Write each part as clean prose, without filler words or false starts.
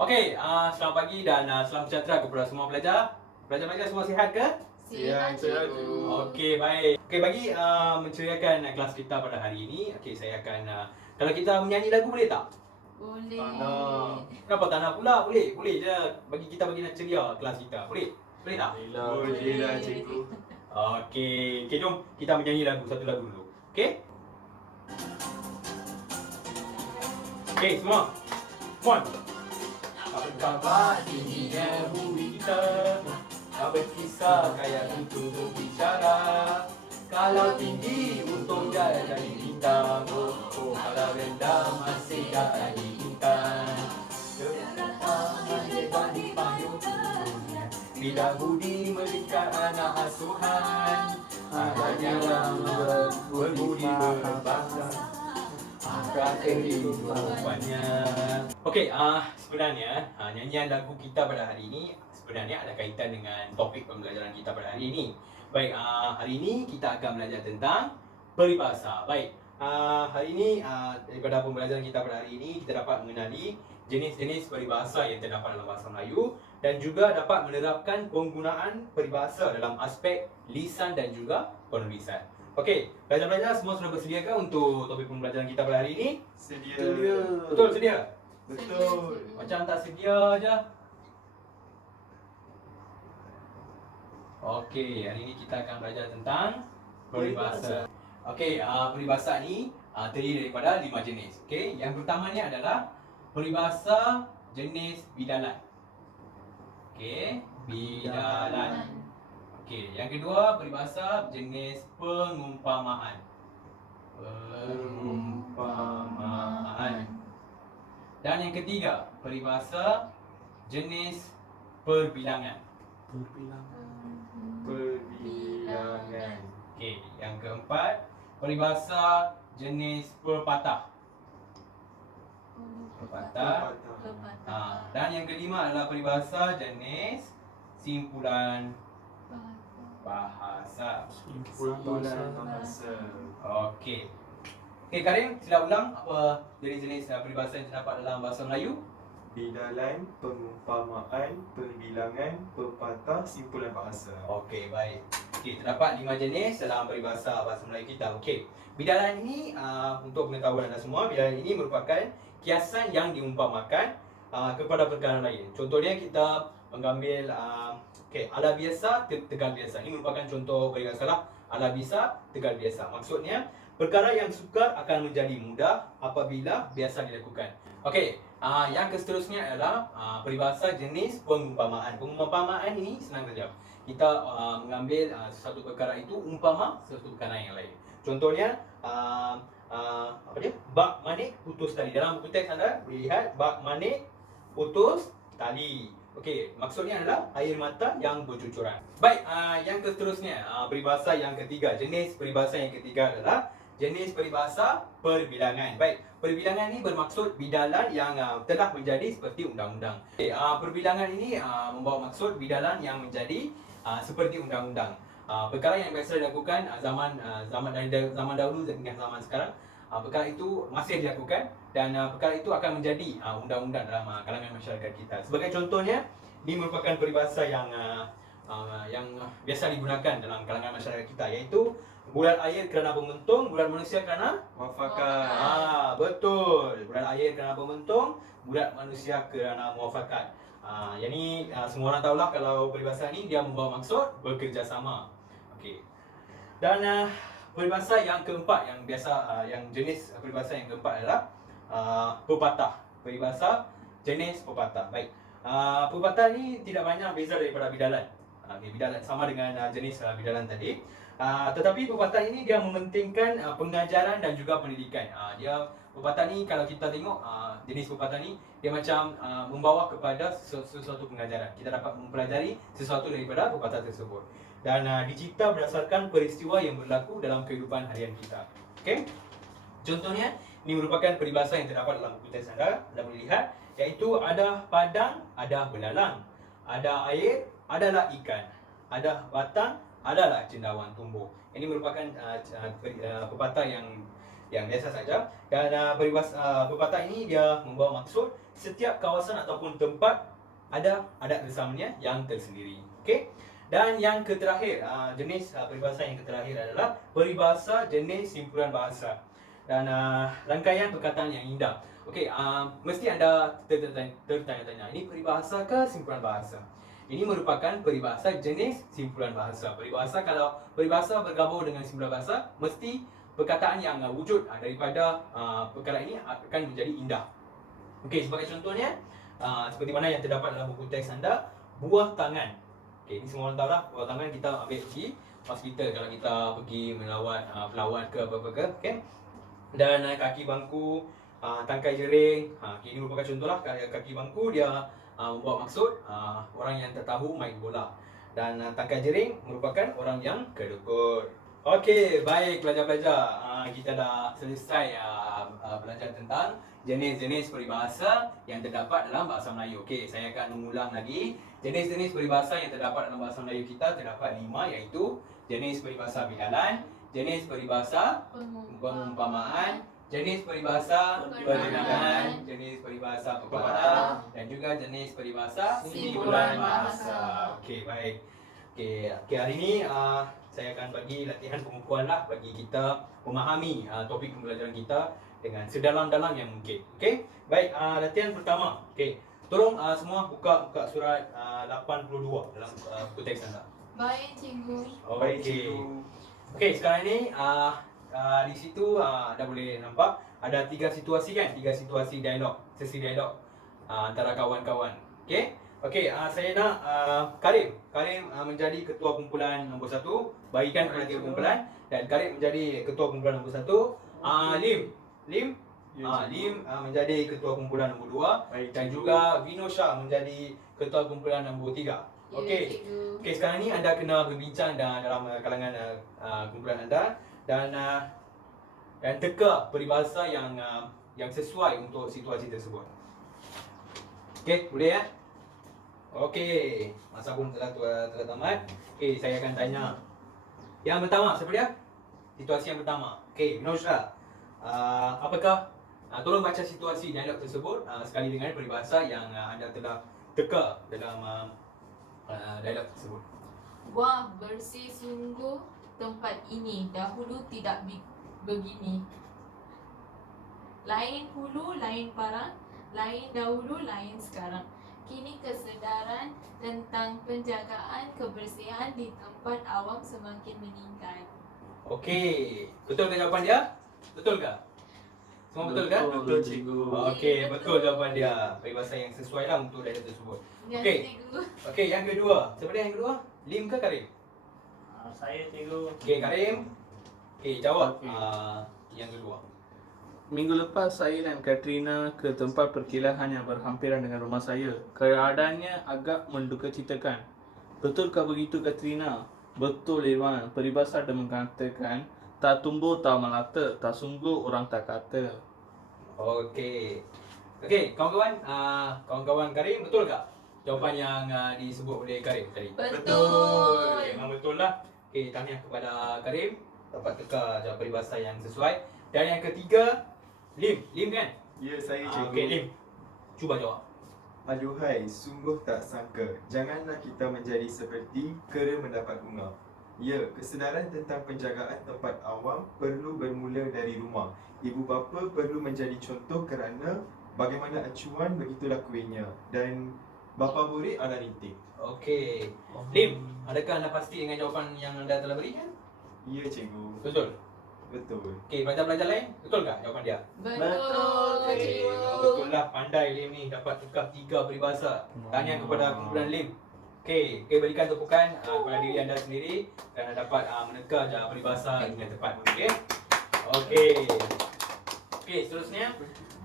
Okey, selamat pagi dan selamat sejahtera kepada semua pelajar. Pelajar-pelajar semua sihat ke? Sihat, cikgu. Okey, baik. Okey, bagi menceriakan kelas kita pada hari ini, okey saya akan kalau kita menyanyi lagu boleh tak? Boleh. Tak nak. Kenapa tak nak pula? Boleh, boleh je. Bagi kita bagi nak ceria kelas kita. Boleh? Boleh tak? Boleh lah, cikgu. Okey, jom kita menyanyi satu lagu dulu. Okey? Okey, semua. Come on. Apa khabar tingginya bumi kita? Apa kisah kaya untuk berbicara? Kalau tinggi untung jadi bintang, oh kalau rendah masih jadi bintang. Bila budi melingkar anak asuhan, adanya berbudi berbangsa akan kehidupannya. Okey, sebenarnya nyanyian lagu kita pada hari ini sebenarnya ada kaitan dengan topik pembelajaran kita pada hari ini. Baik, hari ini kita akan belajar tentang peribahasa. Baik, hari ini daripada pembelajaran kita pada hari ini kita dapat mengenali jenis-jenis peribahasa yang terdapat dalam bahasa Melayu dan juga dapat menerapkan penggunaan peribahasa dalam aspek lisan dan juga penulisan. Okey, pelajar-pelajar semua sudah bersedia ke untuk topik pembelajaran kita pada hari ini? Sedia. Betul, sedia? Betul. Macam tak sedia aja. Okey, hari ini kita akan belajar tentang peribahasa. Okey, peribahasa ni terdiri daripada 5 jenis. Okey, yang pertamanya adalah peribahasa jenis bidalan. Okey, bidalan. Okey, yang kedua peribahasa jenis pengumpamaan. Pengumpamaan. Dan yang ketiga, peribahasa jenis perbilangan. Perbilangan. Okey, yang keempat, peribahasa jenis pepatah. Pepatah. Dan yang kelima adalah peribahasa jenis simpulan bahasa. Simpulan bahasa. Okey. Okey, Karim, sila ulang apa jenis-jenis peribahasa yang terdapat dalam bahasa Melayu? Bidalan, pengumpamaan, perbilangan, pepatah, simpulan bahasa. Okey, baik. Okey, terdapat 5 jenis dalam peribahasa bahasa Melayu kita. Okey. Bidalan ini untuk pengetahuan anda semua, bidalan ini merupakan kiasan yang diumpamakan kepada perkara lain. Contohnya kita mengambil ala biasa, tegal biasa. Ini merupakan contoh peribahasa lah. Ala biasa, tegal biasa. Maksudnya perkara yang sukar akan menjadi mudah apabila biasa dilakukan. Okey, yang seterusnya adalah peribahasa jenis pengumpamaan. Pengumpamaan ini senang saja. Kita mengambil sesuatu perkara itu umpama sesuatu perkara yang lain. Contohnya apa dia? Bak manik putus tali. Dalam buku teks anda boleh lihat bak manik putus tali. Okey, maksudnya adalah air mata yang bercucuran. Baik, yang seterusnya peribahasa yang ketiga. Jenis peribahasa yang ketiga adalah jenis peribahasa perbilangan. Baik, perbilangan ini bermaksud bidalan yang telah menjadi seperti undang-undang. Okay, perbilangan ini membawa maksud bidalan yang menjadi seperti undang-undang. Perkara yang biasa dilakukan dari zaman dahulu hingga zaman sekarang, perkara itu masih dilakukan dan perkara itu akan menjadi undang-undang dalam kalangan masyarakat kita. Sebagai contohnya, ini merupakan peribahasa yang biasa digunakan dalam kalangan masyarakat kita, iaitu bulan air kerana bermentung, bulan manusia kerana Wafakat. betul. Bulan air kerana bermentung, bulan manusia kerana muafakat. Yang ni semua orang tahulah kalau peribahasa ni dia membawa maksud bekerjasama. Okey. Dan peribahasa yang keempat yang biasa yang jenis peribahasa yang keempat adalah pepatah. Peribahasa jenis pepatah. Baik. Pepatah ni tidak banyak beza daripada bidalan. Bidalan sama dengan jenis bidalan tadi. Tetapi pepatah ini dia mementingkan pengajaran dan juga pendidikan. Pepatah ni kalau kita tengok jenis pepatah ni dia macam membawa kepada sesuatu pengajaran. Kita dapat mempelajari sesuatu daripada pepatah tersebut. Dan dicipta berdasarkan peristiwa yang berlaku dalam kehidupan harian kita. Okey? Contohnya, ini merupakan peribahasa yang terdapat dalam buku teks anda. Anda boleh lihat, iaitu ada padang, ada belalang. Ada air, adalah ikan. Ada batang, adalah cendawan tumbuh. Ini merupakan pepatah yang yang biasa saja. Dan pepatah ini dia membawa maksud setiap kawasan ataupun tempat ada adat bersamanya yang tersendiri. Okey. Dan yang terakhir, jenis peribahasa yang terakhir adalah peribahasa jenis simpulan bahasa. Dan rangkaian perkataan yang indah. Okey, mesti anda tertanya-tanya, ini peribahasa ke simpulan bahasa? Ini merupakan peribahasa jenis simpulan bahasa. Kalau peribahasa bergabung dengan simpulan bahasa, mesti perkataan yang wujud daripada perkara ini akan menjadi indah. Okey, sebagai contohnya, seperti mana yang terdapat dalam buku teks anda, buah tangan. Okey, ini semua orang tahu lah, buah tangan kita ambil pergi hospital kalau kita pergi pelawat ke apa-apa ke, okey. Dan kaki bangku, tangkai jering, okay, ini merupakan contoh lah. Kaki bangku dia membawa maksud orang yang tak tahu main bola. Dan tangkai jering merupakan orang yang kedukut. Okey, baik pelajar-pelajar, kita dah selesai belajar tentang jenis-jenis peribahasa yang terdapat dalam bahasa Melayu. Okey, saya akan mengulang lagi. Jenis-jenis peribahasa yang terdapat dalam bahasa Melayu kita terdapat 5, iaitu jenis peribahasa bidalan, jenis peribahasa pengumpamaan, jenis peribahasa perbilangan, jenis peribahasa pepatah, dan juga jenis peribahasa simpulan bahasa. Okey, baik. Okey, hari ini saya akan bagi latihan pengukuhan lah bagi kita memahami topik pembelajaran kita dengan sedalam-dalam yang mungkin. Okey, baik. Latihan pertama. Okey, tolong semua buka surat 82 dalam buku teks anda. Baik, cikgu. Okey. Okey, sekarang ni di situ anda boleh nampak ada 3 situasi kan? 3 situasi dialog, sesi dialog antara kawan-kawan. Okey. Okey, saya nak Karim menjadi ketua kumpulan nombor 1, bagikan kepada kira kumpulan, dan Karim menjadi ketua kumpulan nombor 1. Lim menjadi ketua kumpulan nombor 2, dan juga Vinosha menjadi ketua kumpulan nombor 3. Okey. Okey, sekarang ni anda kena berbincang dalam kalangan kumpulan anda dan teka peribahasa yang sesuai untuk situasi tersebut. Okey, boleh ya? Okey, masa pun telah tamat. Okey, saya akan tanya. Yang pertama, siapa dia? Situasi yang pertama. Okey, Vinosha. Apakah tolong baca situasi dialog tersebut sekali dengan peribahasa yang anda telah teka dalam dialog tersebut. Wah, bersih sungguh tempat ini. Dahulu tidak begini. Lain hulu, lain parang, lain dahulu, lain sekarang. Kini kesedaran tentang penjagaan kebersihan di tempat awam semakin meningkat. Okey, betul ke jawapan dia? Betul ke? Semua betul kan? Betul, cikgu. Okey, betul jawapan dia. Peribahasa yang sesuai lah untuk dialog tersebut. Ya, Okey. cikgu. Okey, yang kedua. Siapa dia yang kedua? Lim ke Karim? Saya cikgu. Okey, Karim. Okey, jawab Okey. yang kedua. Minggu lepas saya dan Katrina ke tempat perkilahan yang berhampiran dengan rumah saya. Keadaannya agak mendukacitakan. Betulkah begitu Katrina? Betul Irwan. Peribahasa ada mengatakan tak tumbuh tak melata, tak sungguh orang tak kata. Okey. Okey, kawan-kawan Karim, betul tak jawapan yang disebut oleh Karim tadi? Betul. Memang betul lah. Okey, tahniah kepada Karim dapat teka jawab peribahasa yang sesuai. Dan yang ketiga, Lim kan? Ya, saya cikgu. Okey, Lim. Cuba jawab. Aduhai, sungguh tak sangka, janganlah kita menjadi seperti kera mendapat bunga. Ya, kesedaran tentang penjagaan tempat awam perlu bermula dari rumah. Ibu bapa perlu menjadi contoh kerana bagaimana acuan begitulah kuihnya. Dan bapa murid anak rintik. Okey. Lim, adakah anda pasti dengan jawapan yang anda telah berikan? Ya, cikgu. Betul. Betul. Okey, pelajar-pelajar lain, betul tak jawapan dia? Betul, Okey, cikgu. betul lah, pandai Lim ni dapat tukar 3 peribahasa. Tahniah kepada kumpulan Lim. Okey, berikan tepukan kepada diri anda sendiri kerana dapat meneka peribahasa dengan tepat. Okey, seterusnya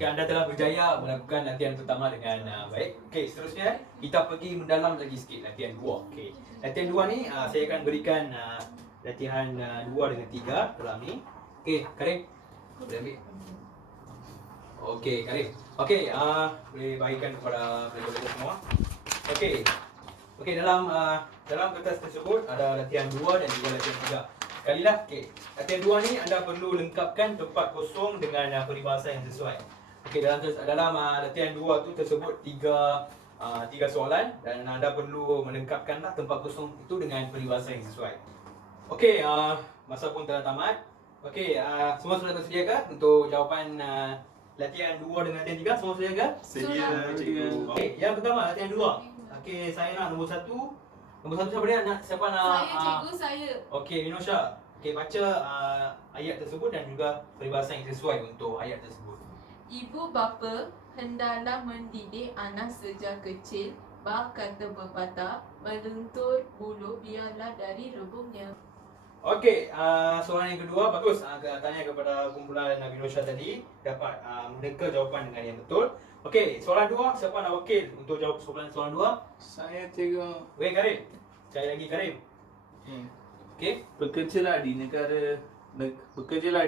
anda telah berjaya melakukan latihan pertama dengan baik. Okey, seterusnya kita pergi mendalam lagi sikit, latihan 2. Okey, latihan 2 ni saya akan berikan latihan 2 dengan 3 dalam ni. Okey, Karim, boleh ambil? Okey, Karim. Okey, boleh bagikan kepada pelajar-pelajar semua. Okey, dalam kertas tersebut ada latihan 2 dan juga latihan 3. sekali lah. Okey. Latihan 2 ni anda perlu lengkapkan tempat kosong dengan peribahasa yang sesuai. Okey, dalam latihan 2 tu tersebut tiga soalan dan anda perlu melengkapkanlah tempat kosong itu dengan peribahasa yang sesuai. Okey, masa pun telah tamat. Okey, semua sudah tersedia ke untuk jawapan latihan 2 dengan latihan 3? Semua sedia ke? Sedia, Sudah. cikgu. Okey, yang pertama latihan 2. Okey, saya nak nombor 1. Nombor 1 siapa dia? Siapa nak? Saya cikgu, saya. Okey, Minosha. Okey, baca ayat tersebut dan juga peribahasa yang sesuai untuk ayat tersebut. Ibu bapa hendaklah mendidik anak sejak kecil, bak kata pepatah, menuntut bulu biarlah dari rebungnya. Okey, soalan yang kedua bagus. Tanya kepada kumpulan Minosha tadi dapat meneka jawapan dengan yang betul. Okey, soalan 2 siapa nak wakil untuk jawab soalan 2? Saya cikgu. Wei Karim. Cari lagi Karim. Okey. Bekerjalah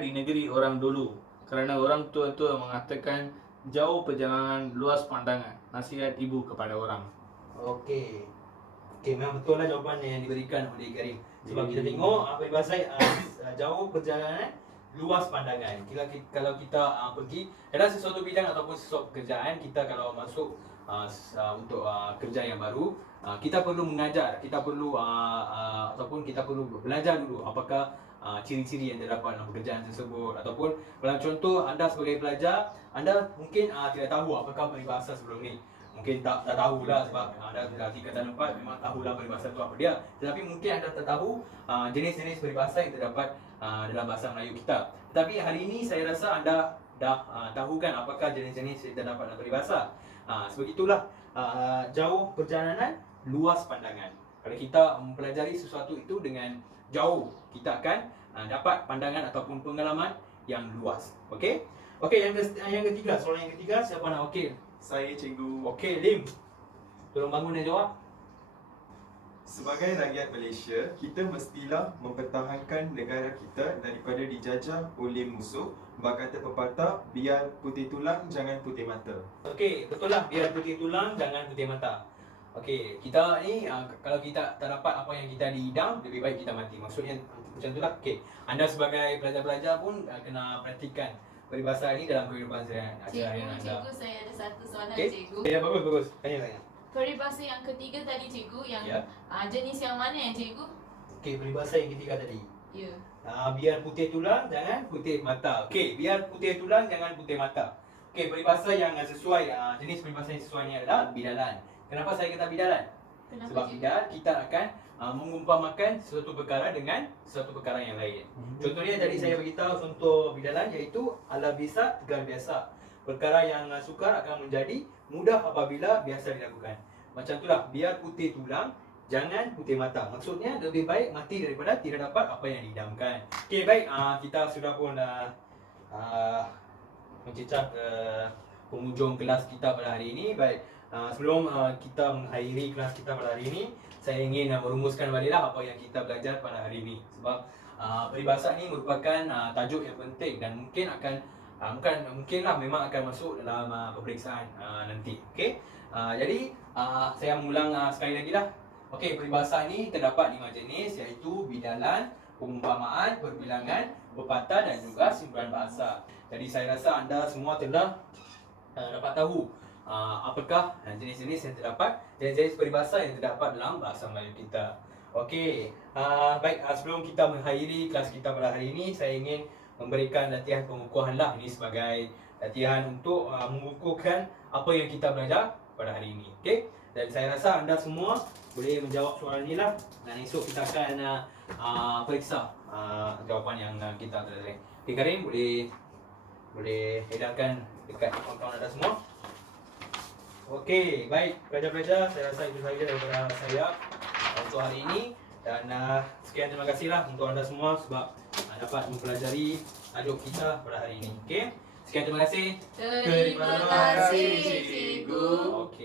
di negeri orang dulu, kerana orang tua-tua mengatakan jauh perjalanan luas pandangan, nasihat ibu kepada orang. Okey. Okey, memang betul lah jawapan yang diberikan oleh Karim. Sebab kita tengok peribahasa jauh perjalanan, luas pandangan. Kalau kita pergi dalam sesuatu bidang ataupun sesuatu pekerjaan, kita kalau masuk untuk kerja yang baru, kita perlu mengajar, kita perlu ataupun kita perlu belajar dulu apakah ciri-ciri yang terdapat dalam pekerjaan tersebut. Ataupun dalam contoh anda sebagai pelajar, anda mungkin tidak tahu apakah peribahasa sebelum ni. Mungkin tak tahulah sebab anda dah tingkatan 4 memang tahulah peribahasa tu apa dia. Tetapi mungkin anda tak tahu jenis-jenis peribahasa yang terdapat dalam bahasa Melayu kita. Tetapi hari ini saya rasa anda dah tahu kan apakah jenis-jenis yang terdapat dalam peribahasa. Sebab itulah jauh perjalanan, luas pandangan. Kalau kita mempelajari sesuatu itu dengan jauh, kita akan dapat pandangan ataupun pengalaman yang luas. Okey? Okey, yang ketiga, soalan yang ketiga siapa nak wakil? Saya cikgu. Okey, Lim. Tolong bangun dan jawab. Sebagai rakyat Malaysia, kita mestilah mempertahankan negara kita daripada dijajah oleh musuh. Berkata pepatah, biar putih tulang, jangan putih mata. Okey, betul lah. Biar putih tulang, jangan putih mata. Okey, kita ni kalau kita tak dapat apa yang kita diidam, lebih baik kita mati. Maksudnya macam itulah. Okey, anda sebagai pelajar-pelajar pun kena praktikan peribahasa ini dalam kehidupan sehari-hari anda. Cikgu, saya ada satu soalan Okey. cikgu. Ya, bagus. Tanya. Peribahasa yang ketiga tadi cikgu, yang Ya. jenis yang mana yang cikgu? Okey, peribahasa yang ketiga tadi. Ya. Biar putih tulang, jangan putih mata. Okey, biar putih tulang, jangan putih mata. Okey, peribahasa yang sesuai, jenis peribahasa yang sesuai ni adalah bidalan. Kenapa saya kata bidalan? Kenapa Sebab cikgu? bidal kita akan mengumpamakan sesuatu perkara dengan sesuatu perkara yang lain. Contohnya tadi saya beritahu contoh bidalan iaitu ala bisa tegar biasa. Perkara yang sukar akan menjadi mudah apabila biasa dilakukan. Macam itulah, biar putih tulang, jangan putih mata. Maksudnya lebih baik mati daripada tidak dapat apa yang diidamkan. Okey, baik, kita sudah pun mencecah ke penghujung kelas kita pada hari ini. Baik, sebelum kita mengakhiri kelas kita pada hari ini, saya ingin merumuskan baliklah apa yang kita belajar pada hari ini. Sebab peribahasa ini merupakan tajuk yang penting dan mungkin akan mungkinlah memang akan masuk dalam peperiksaan nanti. Okey. Jadi saya mengulang sekali lagi lah. Okey, peribahasa ini terdapat 5 jenis iaitu bidalan, pengumpamaan, perbilangan, pepatah dan juga simpulan bahasa. Jadi saya rasa anda semua telah dapat tahu apakah jenis-jenis yang terdapat, jenis-jenis peribahasa yang terdapat dalam bahasa Melayu kita. Okey, baik, sebelum kita mengakhiri kelas kita pada hari ini, saya ingin memberikan latihan pengukuhan lah. Ini sebagai latihan untuk mengukuhkan apa yang kita belajar pada hari ini. Okey, dan saya rasa anda semua boleh menjawab soalan ni lah. Dan esok kita akan periksa jawapan yang kita terima. Okey, Karim boleh edarkan dekat kawan-kawan anda semua. Okey, baik pelajar-pelajar, saya rasa itu sahaja daripada saya untuk hari ini. Dan sekian terima kasihlah untuk anda semua sebab dapat mempelajari tajuk kita pada hari ini. Okey, sekian terima kasih. Terima kasih cikgu. Okey.